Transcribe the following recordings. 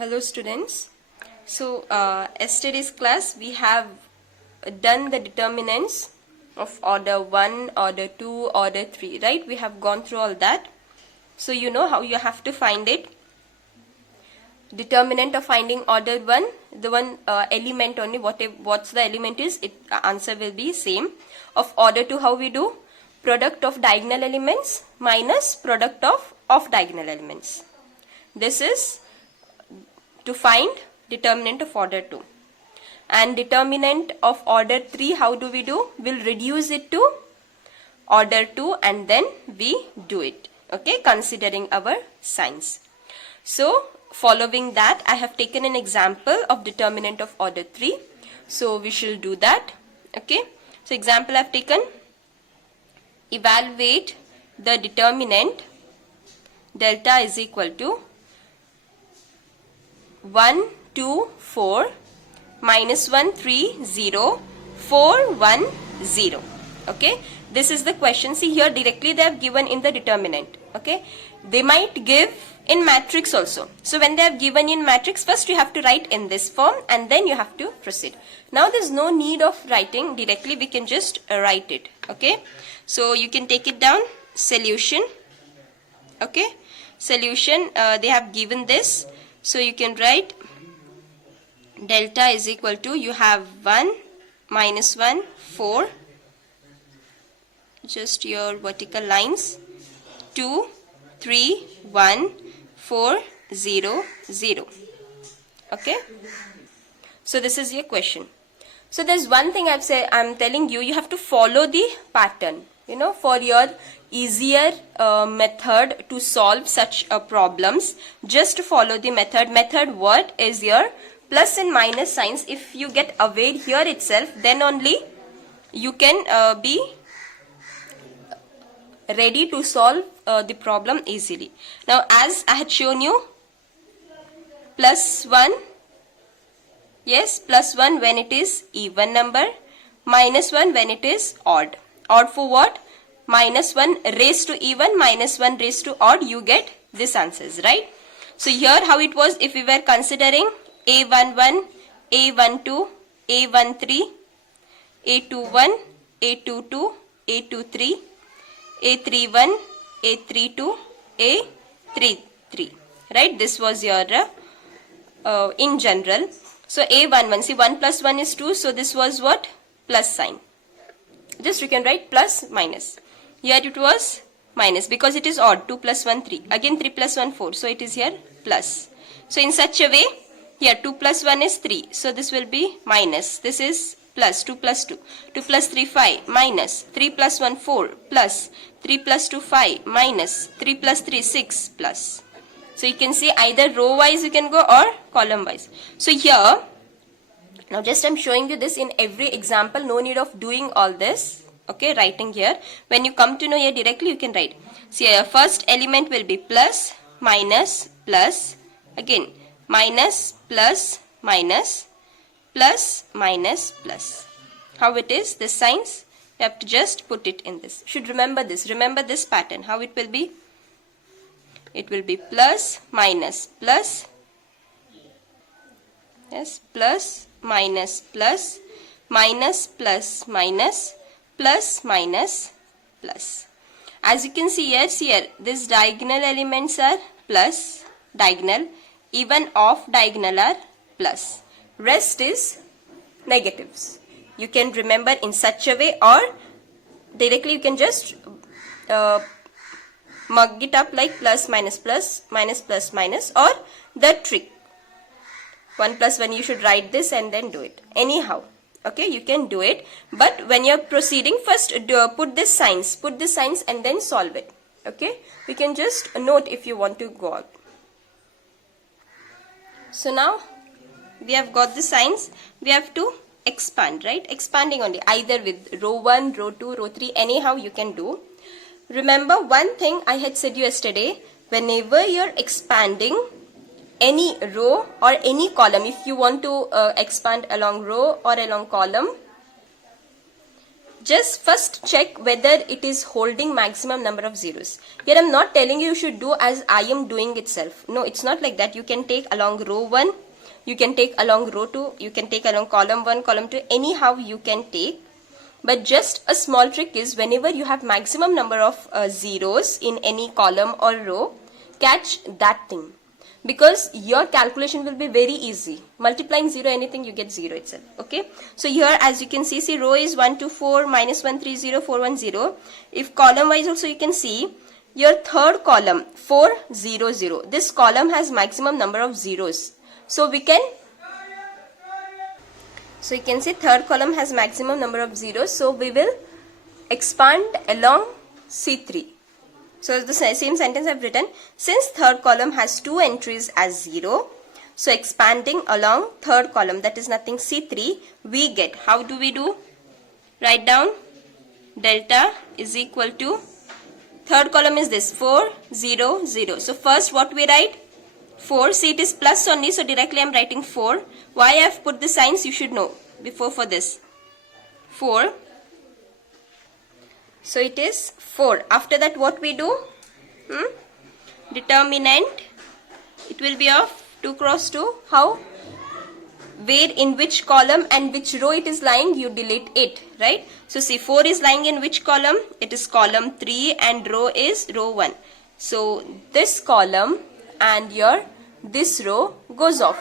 Hello students. So yesterday's class we have done the determinants of order 1, order 2, order 3, right? We have gone through all that. So you know how you have to find it. Determinant of finding order 1, the one element only, what's the element is, answer will be same. Of order 2, how we do? Product of diagonal elements minus product of off diagonal elements. This is to find determinant of order 2. And determinant of order 3, how do we do? We'll reduce it to order 2 and then we do it. Okay, considering our signs. So, following that, I have taken an example of determinant of order 3. So, we shall do that. Okay, so example I have taken. Evaluate the determinant delta is equal to 1, 2, 4, minus 1, 3, 0, 4, 1, 0. Okay, this is the question. See here directly they have given in the determinant. Okay, they might give in matrix also. So when they have given in matrix, first you have to write in this form and then you have to proceed. Now there is no need of writing directly, we can just write it. Okay, so you can take it down. Solution. Okay, solution, they have given this. So you can write delta is equal to, you have 1, minus 1, 4, just your vertical lines, 2, 3, 1, 4, 0, 0. Okay. So this is your question. So there's one thing I'm telling you, you have to follow the pattern, you know, for your easier method to solve such problems. Just follow the method. Method what is your plus and minus signs. If you get aware here itself, then only you can be ready to solve the problem easily. Now as I had shown you, plus 1, yes, plus 1 when it is even number, minus 1 when it is odd. Odd for what? Minus 1 raised to even, minus 1 raised to odd, you get this answers, right? So here how it was, if we were considering A11, A12, A13, A21, A22, A23, A31, A32, A33, right? This was your in general. So A11, see 1 plus 1 is 2, so this was what? Plus sign. Just you can write plus minus. Here it was minus because it is odd. 2 plus 1 3. Again 3 plus 1 4. So it is here plus. So in such a way, here 2 plus 1 is 3. So this will be minus. This is plus. 2 plus 2. 2 plus 3 5 minus. 3 plus 1 4 plus. 3 plus 2 5 minus. 3 plus 3 6 plus. So you can see either row wise you can go or column wise. So here, now just I'm showing you this in every example. No need of doing all this. Okay, writing here. When you come to know here directly, you can write. See, your first element will be plus, minus, plus. Again, minus, plus, minus, plus, minus, plus. How it is, this signs, you have to just put it in this. Should remember this. Remember this pattern. How it will be? It will be plus, minus, plus. Yes, plus, minus, plus, minus, plus, minus, plus, minus, plus. As you can see here, these diagonal elements are plus, diagonal, even off diagonal are plus. Rest is negatives. You can remember in such a way, or directly you can just mug it up like plus, minus, plus, minus, plus, minus, or the trick. 1 plus 1 you should write this and then do it. Anyhow. Okay, you can do it, but when you're proceeding, first put this signs and then solve it. Okay, we can just note if you want to go out. So now we have got the signs, we have to expand, right? Expanding only, either with row 1, row 2, row 3, anyhow you can do. Remember one thing I had said yesterday, whenever you're expanding any row or any column, if you want to expand along row or along column, just first check whether it is holding maximum number of zeros. Here I'm not telling you should do as I am doing itself. No, it's not like that. You can take along row 1, you can take along row 2, you can take along column 1, column 2, anyhow you can take. But just a small trick is whenever you have maximum number of zeros in any column or row, catch that thing. Because your calculation will be very easy. Multiplying 0 anything, you get 0 itself. Okay. So here as you can see row is 1 2 4 minus 1 3 0 4 1 0. If column wise also you can see your third column 4 0 0. This column has maximum number of zeros. So you can see third column has maximum number of zeros. So we will expand along C3. So the same sentence I have written, since third column has 2 entries as 0, so expanding along third column, that is nothing C3, we get, how do we do? Write down delta is equal to, third column is this 4 0 0. So first what we write? 4, see it is plus only, so directly I am writing 4. Why I have put the signs you should know before for this. 4. So it is 4. After that what we do? Determinant. It will be of 2 cross 2. How? Where in which column and which row it is lying, you delete it. Right? So see 4 is lying in which column? It is column 3 and row is row 1. So this column and this row goes off.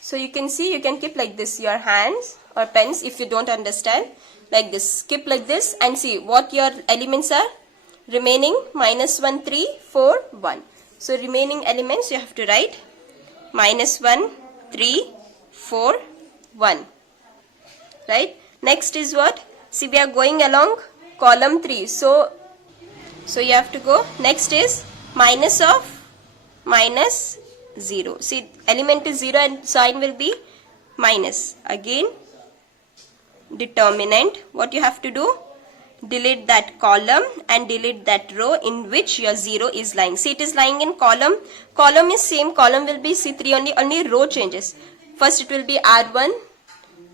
So you can see, you can keep like this your hands or pens if you don't understand. Like this, keep like this and see what your elements are. Remaining minus 1 3 4 1. So remaining elements you have to write minus 1 3 4 1. Right? Next is what? See we are going along column 3. So you have to go. Next is minus of minus 0. See element is 0 and sign will be minus. Again determinant, what you have to do? Delete that column and delete that row in which your 0 is lying. See it is lying in column. Column is same, column will be C3 only row changes. First it will be R1,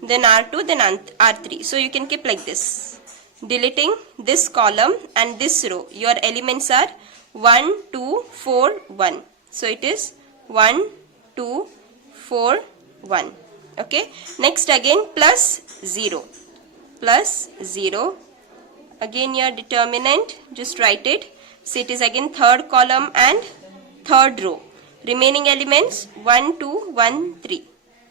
then R2, then R3. So you can keep like this. Deleting this column and this row. Your elements are 1, 2, 4, 1. So it is 1, 2, 4, 1. Okay. Next again plus 0. Plus 0. Again your determinant, just write it. So it is again third column and third row. Remaining elements 1, 2, 1, 3.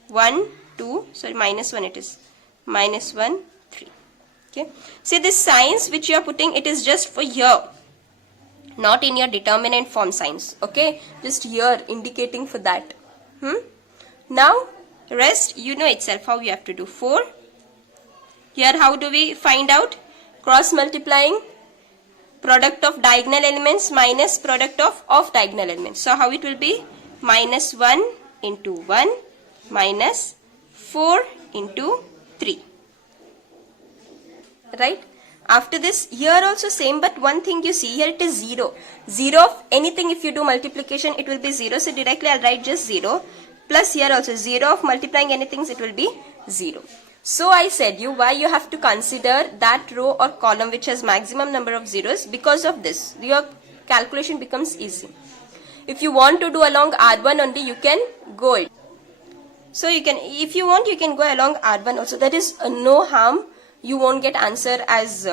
1, 2, sorry minus 1 it is. Minus 1, 3. Okay. See this signs which you are putting, it is just for here. Not in your determinant form signs. Okay. Just here indicating for that. Now rest you know itself how you have to do. 4. Here how do we find out? Cross multiplying product of diagonal elements minus product of off diagonal elements. So how it will be? Minus 1 into 1 minus 4 into 3. Right? After this here also same, but one thing you see here, it is 0. 0 of anything if you do multiplication it will be 0. So directly I'll write just 0. Plus here also 0 of multiplying anything it will be 0. So I said you why you have to consider that row or column which has maximum number of zeros. Because of this your calculation becomes easy. If you want to do along R1 only you can go it. So you can, if you want you can go along R1 also. There is no harm. You won't get answer as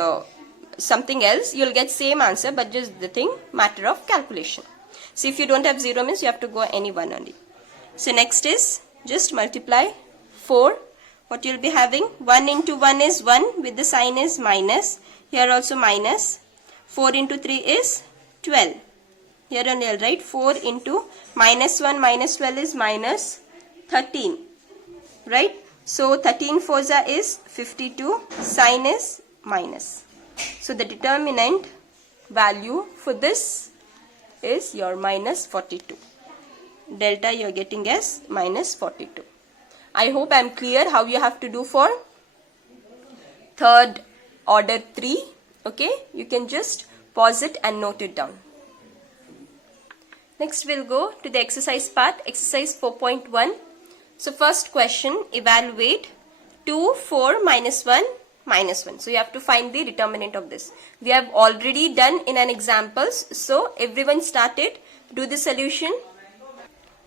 something else. You'll get same answer but just the thing matter of calculation. So if you don't have 0 means you have to go any one only. So next is just multiply 4. What you'll be having? 1 into 1 is 1 with the sign is minus. Here also minus. 4 into 3 is 12. Here only I'll write 4 into minus 1 minus 12 is minus 13. Right? So 13 4 is 52. Sign is minus. So the determinant value for this is your minus 42. Delta you are getting as minus 42. I hope I am clear how you have to do for third order 3. Okay, you can just pause it and note it down. Next we'll go to the exercise part, exercise 4.1. So first question, evaluate 2, 4, minus 1, minus 1. So you have to find the determinant of this. We have already done in an examples. So everyone started. Do the solution.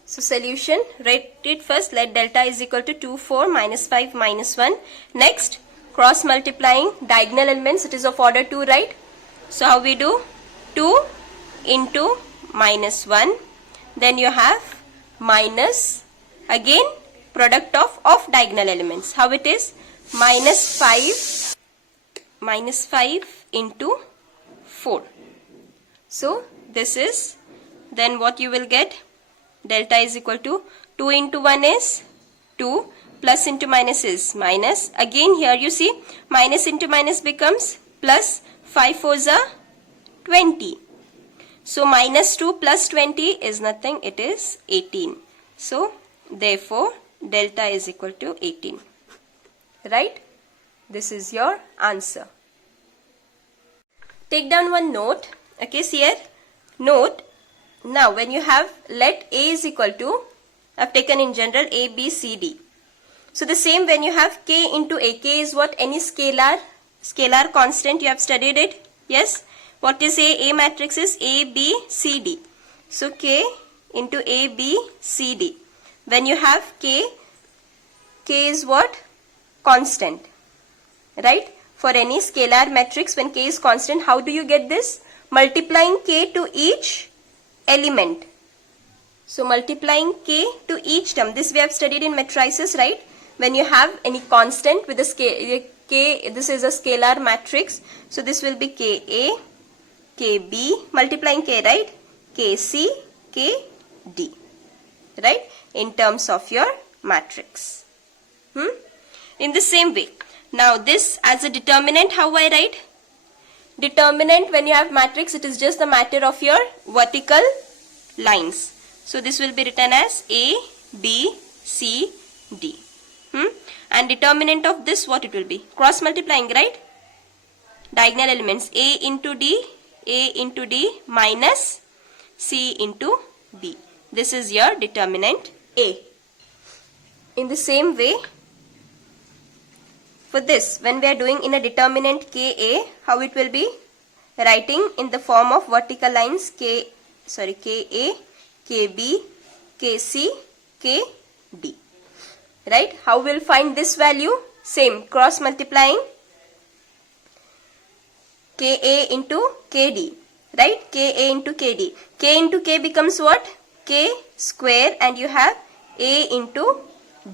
So solution, write it first. Let delta is equal to 2, 4, minus 5, minus 1. Next, cross multiplying diagonal elements. It is of order 2, right? So how we do? 2 into minus 1. Then you have minus, again product of diagonal elements. How it is? Minus 5 into 4. So this is, then what you will get? Delta is equal to 2 into 1 is 2, plus into minus is minus. Again here you see minus into minus becomes plus, 5 4s are 20. So minus 2 plus 20 is nothing, it is 18. So therefore delta is equal to 18. Right? This is your answer. Take down one note. Okay, see here. Note. Now when you have, let A is equal to, I have taken in general A, B, C, D. So the same when you have K into A. K is what? Any scalar constant. You have studied it. Yes. What is A? A matrix is A, B, C, D. So K into A, B, C, D. When you have K is what? Constant. Right? For any scalar matrix, when K is constant, how do you get this? Multiplying K to each element. So multiplying K to each term. This we have studied in matrices, right? When you have any constant with a scale, K, this is a scalar matrix. So this will be Ka, Kb, multiplying K, right? Kc, Kd, right? In terms of your matrix. In the same way. Now this as a determinant, how I write? Determinant when you have matrix, it is just the matter of your vertical lines. So this will be written as A, B, C, D. And determinant of this, what it will be? Cross multiplying, right? Diagonal elements A into D minus C into B. This is your determinant A. In the same way, for this, when we are doing in a determinant Ka, how it will be? Writing in the form of vertical lines Ka, Kb, Kc, Kd. Right? How we'll find this value? Same, cross multiplying Ka into Kd. Right? Ka into Kd. K into K becomes what? K square, and you have A into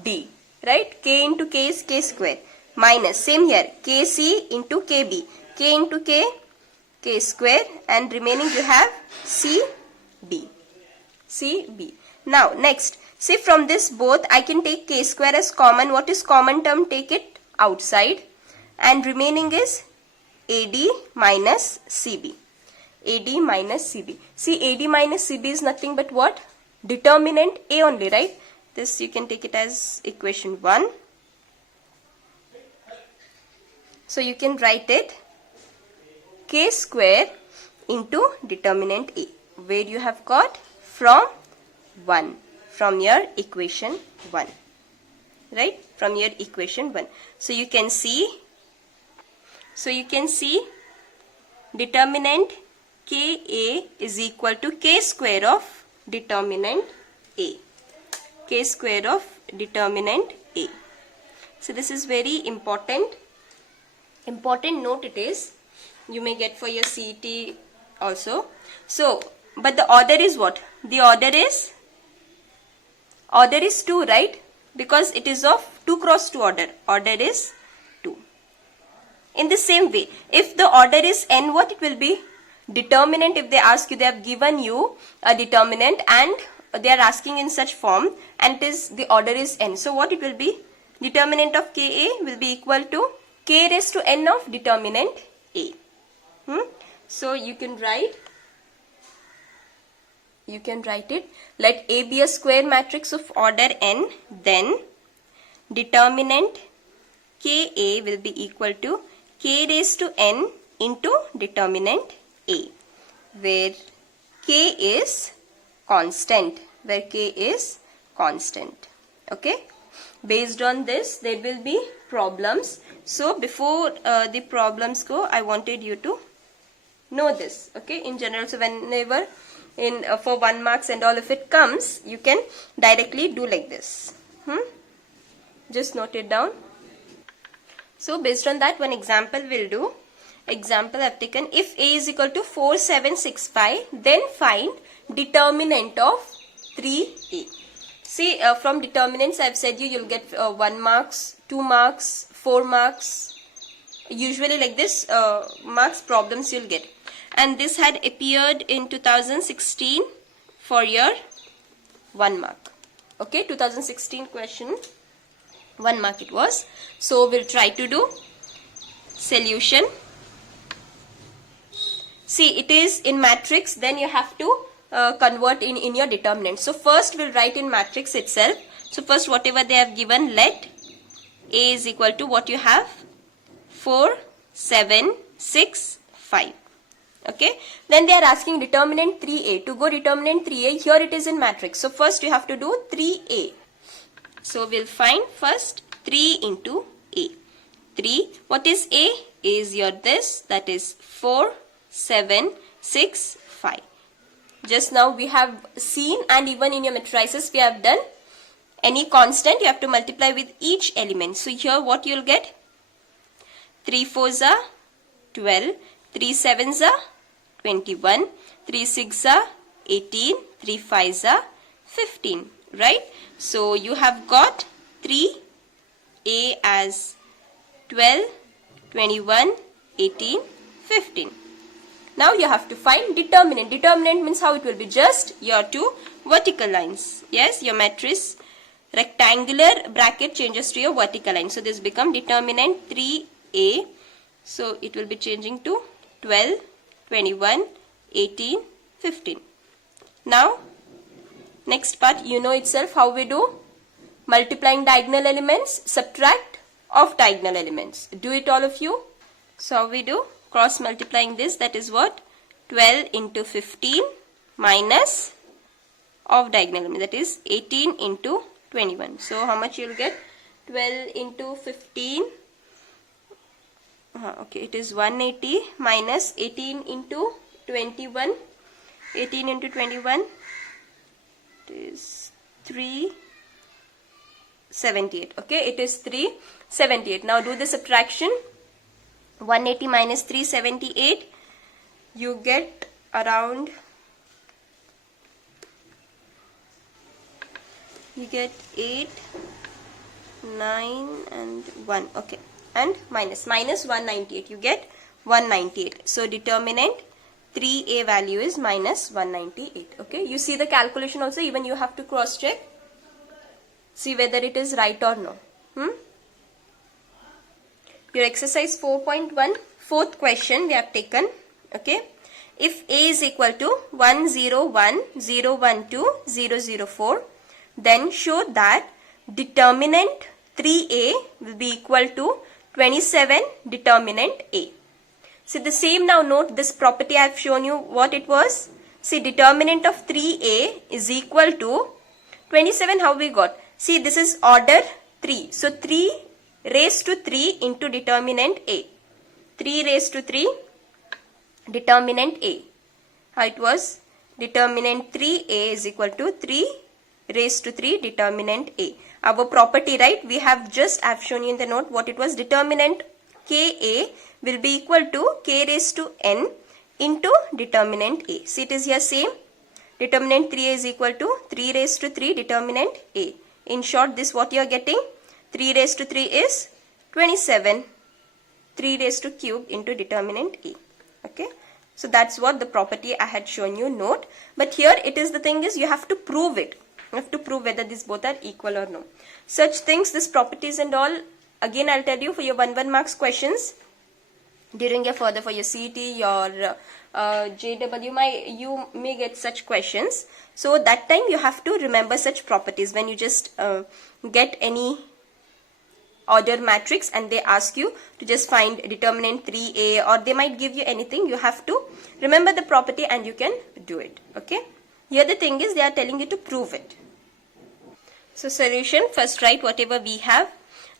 D. Right? K into K is K square. Minus, same here, Kc into Kb. K into K, K square, and remaining you have Cb. Cb. Now next, see from this both I can take K square as common. What is common term? Take it outside. And remaining is AD minus CB. AD minus CB. See, AD minus CB is nothing but what? Determinant A only, right? This you can take it as equation 1. So you can write it K square into determinant A, where you have got from 1, from your equation 1, right? From your equation 1. So you can see determinant Ka is equal to K square of determinant A. K square of determinant A. So this is very important note it is. You may get for your CET also. So, but the order is what? The order is 2, right? Because it is of 2 cross 2 order. Order is 2. In the same way, if the order is n, what it will be? Determinant, if they ask you, they have given you a determinant and they are asking in such form, and it is the order is n. So what it will be? Determinant of Ka will be equal to K raised to n of determinant A. So you can write it, let A be a square matrix of order n, then determinant Ka will be equal to K raised to n into determinant A, where K is constant, Okay. Based on this, there will be problems. So before the problems go, I wanted you to know this, okay, in general. So whenever in for 1 marks and all, if it comes, you can directly do like this. Just note it down. So based on that, one example we'll do. Example I've taken, if A is equal to 4765, then find determinant of 3A. See, from determinants I've said you'll get 1 marks, 2 marks, 4 marks, usually like this marks problems you'll get. And this had appeared in 2016 for your 1 mark. Okay, 2016 question, 1 mark it was. So we'll try to do solution. See, it is in matrix, then you have to convert in your determinant. So first we'll write in matrix itself. So first whatever they have given, let A is equal to what you have, 4, 7, 6, 5. Okay. Then they are asking determinant 3A. To go determinant 3A, here it is in matrix. So first you have to do 3A. So we'll find first 3 into A. 3. What is A? A is your this, that is 4, 7, 6, 5. Just now we have seen, and even in your matrices we have done, any constant you have to multiply with each element. So here what you'll get? 3 4s are 12, 3 7s are 21, 3 6s are 18, 3 5s are 15, right? So you have got 3A as 12, 21, 18, 15. Now you have to find determinant. Determinant means how it will be, just your two vertical lines. Yes, your matrix rectangular bracket changes to your vertical line. So this become determinant 3A. So it will be changing to 12, 21, 18, 15. Now next part, you know itself how we do. Multiplying diagonal elements, subtract of diagonal elements. Do it all of you. So how we do? Cross multiplying this, that is what? 12 into 15 minus of diagonal element, that is 18 into 21. So how much you'll get? 12 into 15, okay, it is 180 minus 18 into 21. 18 into 21, it is 378. Okay, it is 378. Now do the subtraction. 180 minus 378, you get around, you get 8, 9 and 1. Okay, and minus 198, you get 198. So determinant 3A value is minus 198. Okay, you see the calculation also, even you have to cross check, see whether it is right or no. Your exercise 4.1, fourth question we have taken. Okay, if A is equal to 101, 012, 004, then show that determinant 3A will be equal to 27 determinant A. See the same, now note this property I have shown you what it was. See, determinant of 3A is equal to 27. How we got? See, this is order 3. So 3 raised to 3 into determinant A. 3 raised to 3 determinant A. How it was? Determinant 3A is equal to 3 raised to 3 determinant A. Our property, right? We have just, I have shown you in the note what it was. Determinant Ka will be equal to K raised to N into determinant A. See, it is here same. Determinant 3A is equal to 3 raised to 3 determinant A. In short, this what you are getting? 3 raised to 3 is 27. 3 raised to cube into determinant A. Okay. So that's what the property I had shown you, note. But here it is, the thing is you have to prove it. You have to prove whether these both are equal or no. Such things, this properties and all, again I'll tell you for your 1 marks questions. During your further for your CET, your JW, you may get such questions. So that time you have to remember such properties when you just get any order matrix and they ask you to just find determinant 3A, or they might give you anything. You have to remember the property and you can do it. Okay. Here the thing is they are telling you to prove it. So solution, first write whatever we have.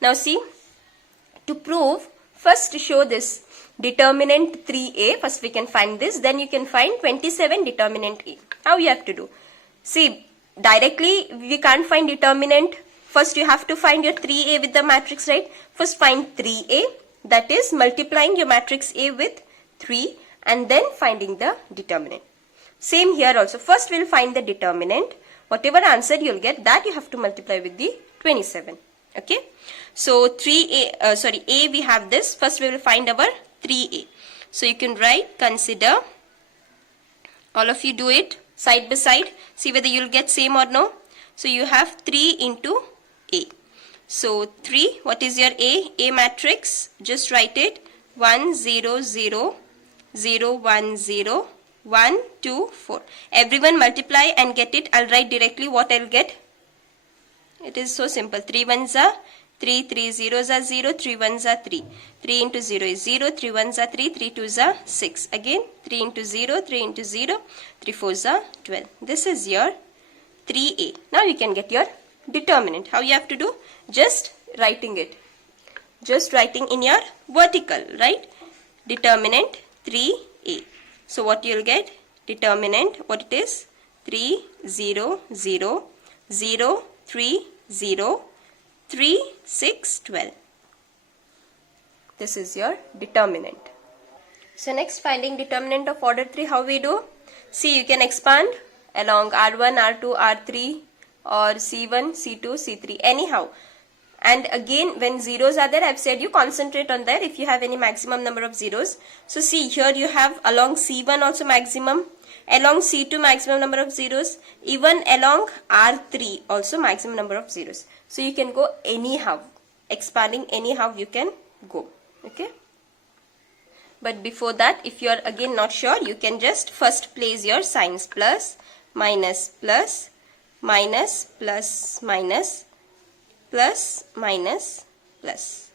Now see, To prove, first show this determinant 3a. First we can find this, then you can find 27 determinant a. How you have to do? See, directly we can't find determinant. First you have to find your 3a with the matrix, right? First find 3a, that is multiplying your matrix A with 3 and then finding the determinant. Same here also. First we'll find the determinant. Whatever answer you'll get, that you have to multiply with the 27. Okay. So 3a, A we have this. First we will find our 3a. So you can write, consider, all of you do it side by side. See whether you'll get same or no. So you have 3 into a. So 3, what is your a? A matrix, just write it 1 0 0 0 1 0 1 2 4. Everyone multiply and get it. I'll write directly what I'll get. It is so simple. 3 1s are 3, 3 0s are 0, 3 1s are 3. 3 into 0 is 0, 3 1s are 3, 3 2s are 6. Again 3 into 0, 3 into 0, 3 4s are 12. This is your 3a. Now you can get your determinant. How you have to do? Just writing it. Just writing in your vertical, right? Determinant 3a. So what you'll get? Determinant, what it is? 3 0 0 0 3 0 3 6 12. This is your determinant. So next, finding determinant of order 3, how we do? See, you can expand along R1, R2, R3 or C1, C2, C3, anyhow. And again, when zeros are there, I've said you concentrate on that if you have any maximum number of zeros. So see, here you have along C1 also maximum, along C2 maximum number of zeros, even along R3 also maximum number of zeros. So you can go anyhow, expanding anyhow you can go. Okay. But before that, if you are again not sure, you can just first place your signs: plus, minus, plus, minus, plus, minus, plus, minus, plus.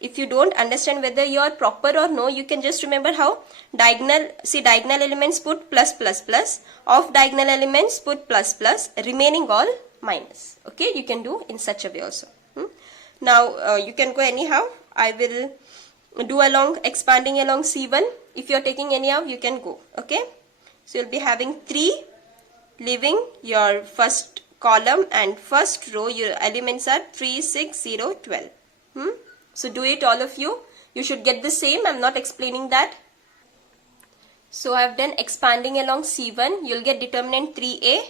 If you don't understand whether you are proper or no, you can just remember how diagonal, see, diagonal elements put plus, plus, plus, off diagonal elements put plus, plus, remaining all minus. Okay, you can do in such a way also. Now you can go anyhow. I will do along, expanding along C1. If you are taking anyhow, you can go. Okay, so you'll be having 3 leaving your first column and first row. Your elements are 3 6 0 12. So do it all of you. You should get the same. I'm not explaining that. So I've done expanding along C1. You'll get determinant 3a,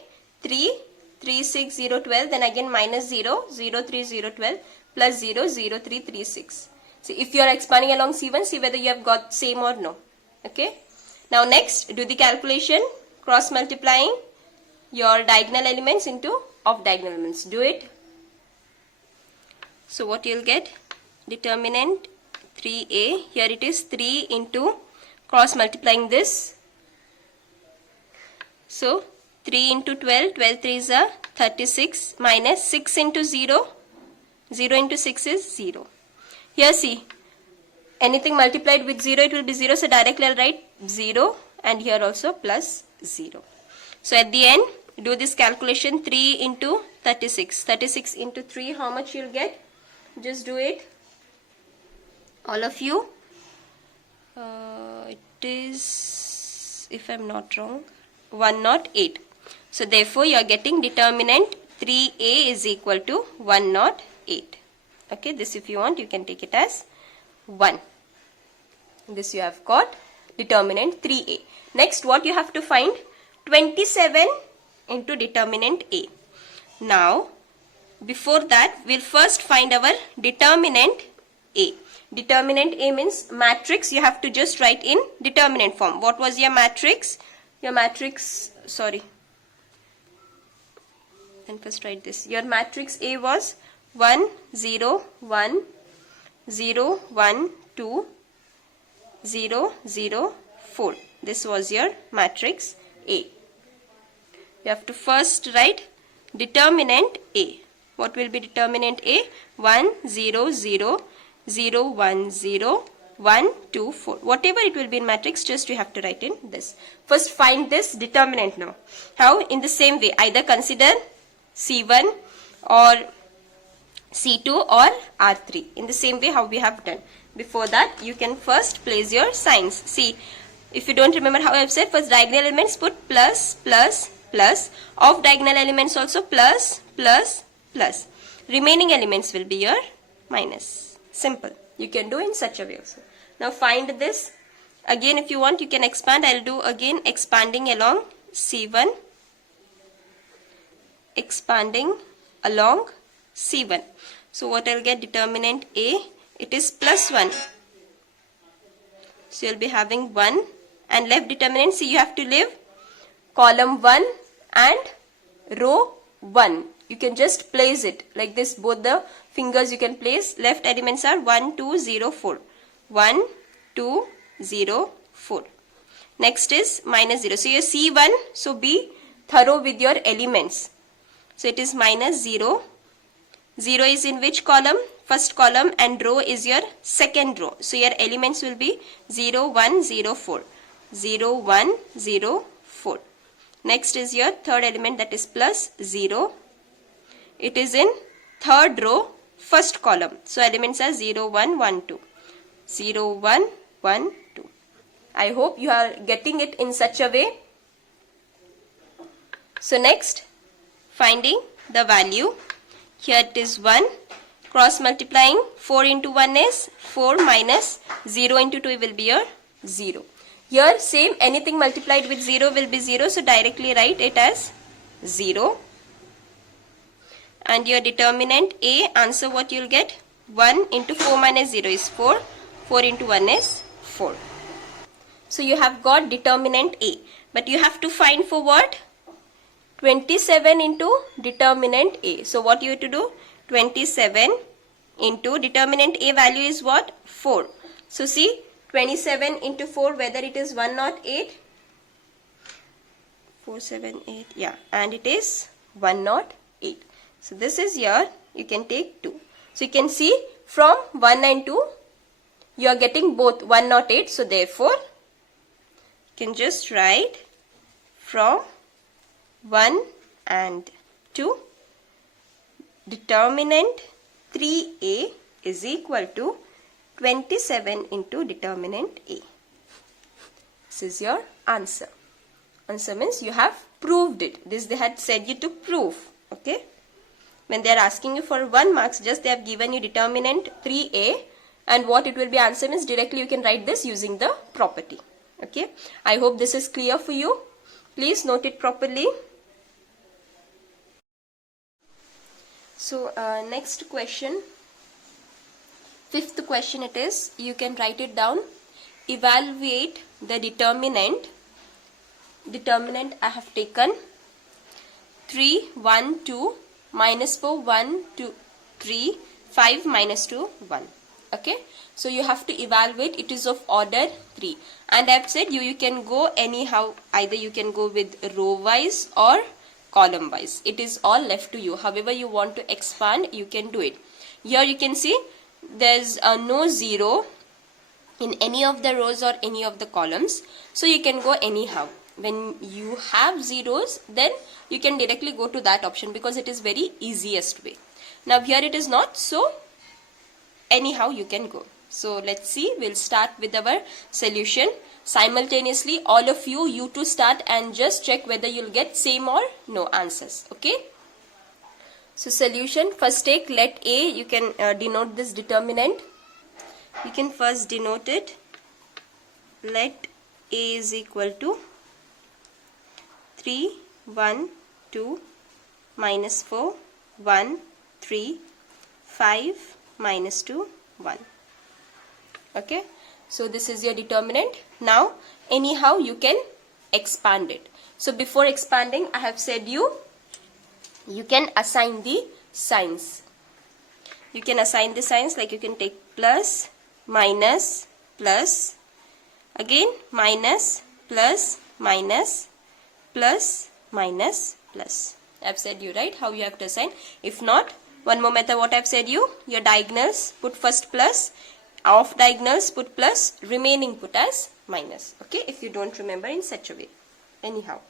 3 3 6 0 12, then again minus 0 0 3 0 12 plus 0 0 3 3 6. See, if you are expanding along C1, see whether you have got same or no. Okay. Now next, do the calculation, cross multiplying your diagonal elements into off diagonal elements. Do it. So what you'll get? Determinant 3a. Here it is 3 into cross multiplying this. So 3 into 12, 12 3s are 36, minus 6 into 0, 0 into 6 is 0. Here see, anything multiplied with 0, it will be 0, so directly I'll write 0 and here also plus 0. So at the end, do this calculation, 3 into 36, 36 into 3, how much you'll get? Just do it, all of you. It is, if I'm not wrong, 108. So therefore you are getting determinant 3a is equal to 108. Okay, this if you want you can take it as 1. This you have got determinant 3a. Next, what you have to find? 27 into determinant a. Now before that, we'll first find our determinant a. Determinant a means matrix. You have to just write in determinant form. What was your matrix? Your matrix, sorry, and first write this. Your matrix A was 1 0 1 0 1 2 0 0 4. This was your matrix A. You have to first write determinant A. What will be determinant A? 1 0 0 0 1 0 1 2 4. Whatever it will be in matrix, just you have to write in this. First find this determinant now. How? In the same way, either consider C1 or C2 or R3 in the same way how we have done. Before that, you can first place your signs. See, if you don't remember how I have said, first diagonal elements put plus, plus, plus. Off diagonal elements also plus, plus, plus. Remaining elements will be your minus. Simple. You can do in such a way also. Now find this. Again, if you want, you can expand. I'll do again expanding along C1. Expanding along C1. So what I'll get, determinant A, it is plus 1. So you'll be having 1 and left determinant. See, you have to leave column 1 and row 1. You can just place it like this. Both the fingers you can place. Left elements are 1, 2, 0, 4. 1, 2, 0, 4. Next is minus 0. So your C1, so be thorough with your elements. So it is minus 0. 0 is in which column? First column, and row is your second row. So your elements will be 0, 1, 0, 4. 0, 1, 0, 4. Next is your third element, that is plus 0. It is in third row, first column. So elements are 0, 1, 1, 2. 0, 1, 1, 2. I hope you are getting it in such a way. So next, finding the value. Here it is 1. Cross multiplying 4 into 1 is 4 minus 0 into 2 will be your 0. Here same, anything multiplied with 0 will be 0. So directly write it as 0. And your determinant A, answer what you will get? 1 into 4 minus 0 is 4. 4 into 1 is 4. So you have got determinant A. But you have to find for what? 27 into determinant A. So what you have to do? 27 into determinant A value is what? 4. So see, 27 into 4, whether it is 108, 478, yeah, and it is 108. So this is your, you can take 2. So you can see from 1 and 2, you are getting both 108. So therefore, you can just write from 1 and 2, determinant 3A is equal to 27 into determinant A. This is your answer. Answer means you have proved it. This they had said you to prove. Okay. When they are asking you for 1 marks, just they have given you determinant 3A, and what it will be answer means directly you can write this using the property. Okay. I hope this is clear for you. Please note it properly. So next question, fifth question it is, you can write it down. Evaluate the determinant. Determinant I have taken 3, 1, 2, minus 4, 1, 2, 3, 5, minus 2, 1. Okay. So you have to evaluate, it is of order 3. And I have said you can go anyhow, either you can go with row wise or column wise. It is all left to you. However you want to expand, you can do it. Here you can see there's no 0 in any of the rows or any of the columns. So you can go anyhow. When you have zeros, then you can directly go to that option because it is very easiest way. Now here it is not, so anyhow you can go. So let's see, we'll start with our solution. Simultaneously, all of you to start and just check whether you'll get same or no answers. Okay. So solution, first take let A, you can denote this determinant. You can first denote it. Let A is equal to 3, 1, 2, minus 4, 1, 3, 5, minus 2, 1. Okay. So this is your determinant. Now anyhow you can expand it. So before expanding, I have said you can assign the signs. You can assign the signs, like you can take plus, minus, plus, again minus, plus, minus, plus, minus, plus. I have said you, right, how you have to assign. If not, one more method what I have said you, your diagonals put first plus, off diagonals put plus, remaining put as minus. Okay, if you don't remember in such a way. Anyhow,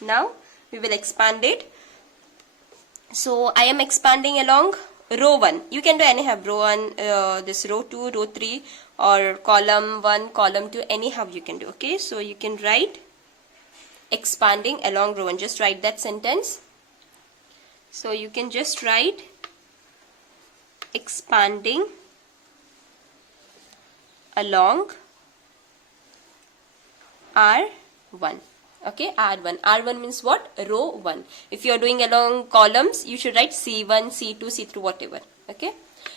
now we will expand it. So I am expanding along row 1. You can do anyhow, row 1, this row 2, row 3, or column 1, column 2, anyhow you can do. Okay, so you can write expanding along row 1. Just write that sentence. So you can just write expanding along R1. Okay, R1. R1 means what? Row 1. If you are doing along columns, you should write C1, C2, C3, whatever. Okay,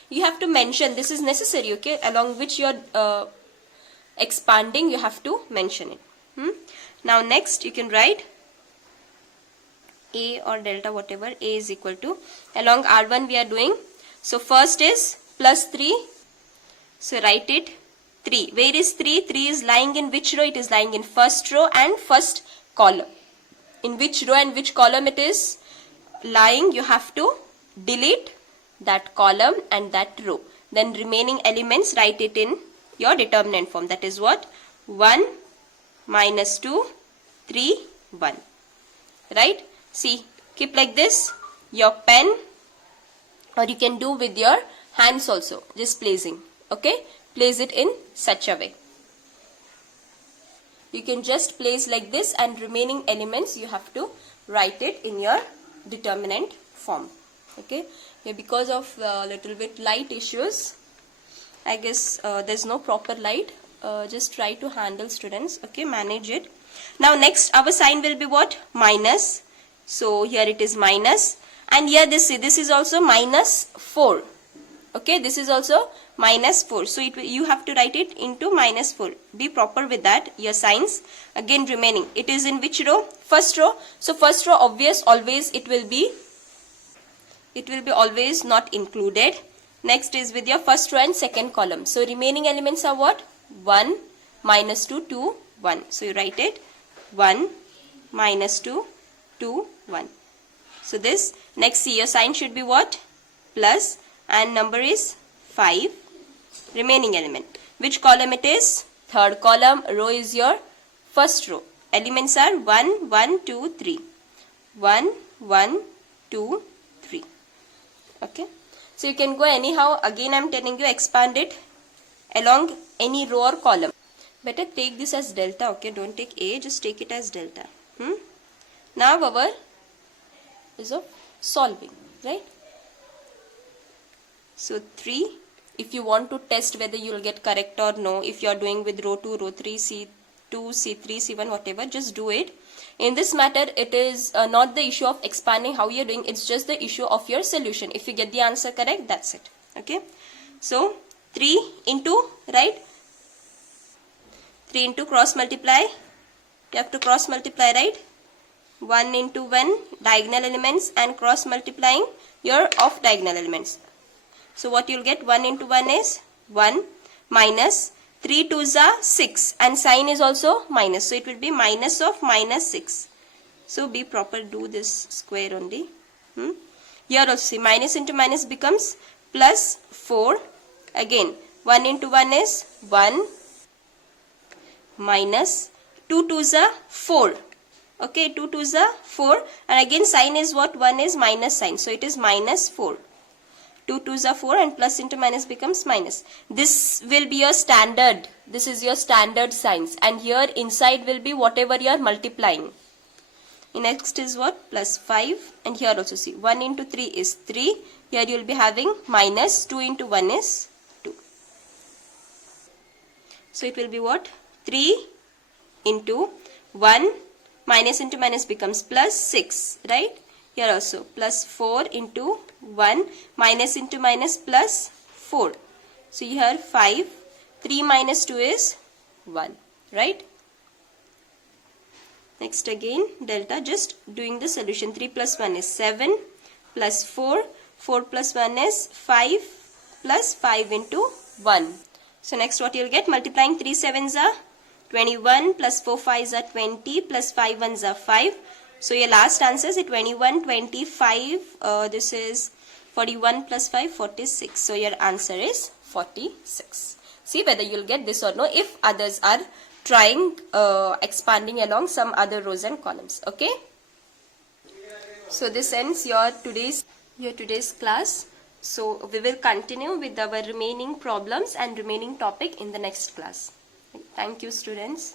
you have to mention, this is necessary. Okay, along which you are expanding, you have to mention it. Now next you can write A or delta, whatever. A is equal to, along R1 we are doing, so first is plus 3, so write it 3. Where is 3? 3 is lying in which row? It is lying in first row and first column. In which row and which column it is lying, you have to delete that column and that row. Then remaining elements, write it in your determinant form. That is what? 1, minus 2, 3, 1. Right? See, keep like this. Your pen, or you can do with your hands also, just placing. Okay, place it in such a way. You can just place like this, and remaining elements you have to write it in your determinant form. Okay, because of little bit light issues, I guess there's no proper light. Just try to handle, students. Okay, manage it. Now next our sign will be what? Minus. So here it is minus, and here this is also minus 4. Okay, this is also minus 4. So you have to write it into minus 4. Be proper with that, your signs. Again remaining, it is in which row? First row. So first row, obvious, always it will be always not included. Next is with your first row and second column. So remaining elements are what? 1, minus 2, 2, 1. So you write it 1, minus 2, 2, 1. So this, next see, your sign should be what? Plus, and number is 5. Remaining element, which column it is? Third column. Row is your first row. Elements are 1, 1, 2, 3. 1, 1, 2, 3. Okay, so you can go anyhow. Again I am telling you, expand it along any row or column. Better take this as delta. Okay, don't take A, just take it as delta. Now our is of solving, right? So 3, if you want to test whether you will get correct or no, if you are doing with row 2, row 3, C2, C3, C1, whatever, just do it. In this matter, it is not the issue of expanding how you are doing, it's just the issue of your solution. If you get the answer correct, that's it. Okay, so 3 into, right? 3 into cross multiply, you have to cross multiply, right? 1 into 1 diagonal elements, and cross multiplying your off diagonal elements. So what you'll get, 1 into 1 is 1, minus 3 2s are 6, and sign is also minus. So it will be minus of minus 6. So be proper, do this square only. Here also see, minus into minus becomes plus 4. Again 1 into 1 is 1, minus 2 2s are 4. Okay, 2 2s are 4, and again sign is what? 1 is minus sign, so it is minus 4. 2 2s are 4, and plus into minus becomes minus. This will be your standard. This is your standard signs, and here inside will be whatever you are multiplying. Next is what? Plus 5, and here also see 1 into 3 is 3. Here you will be having minus 2 into 1 is 2. So it will be what? 3 into 1, minus into minus becomes plus 6, right? Here also plus 4 into 1, minus into minus plus 4. So here 5, 3 minus 2 is 1, right? Next again delta, just doing the solution. 3 plus 1 is 7, plus 4, 4 plus 1 is 5, plus 5 into 1. So next what you will get, multiplying 3 7s are 21, plus 4 5s are 20, plus 5 1s are 5. So your last answer is 21, 25, this is 41 plus 5, 46. So your answer is 46. See whether you will get this or no if others are trying expanding along some other rows and columns. Okay. So this ends your today's class. So we will continue with our remaining problems and remaining topic in the next class. Thank you, students.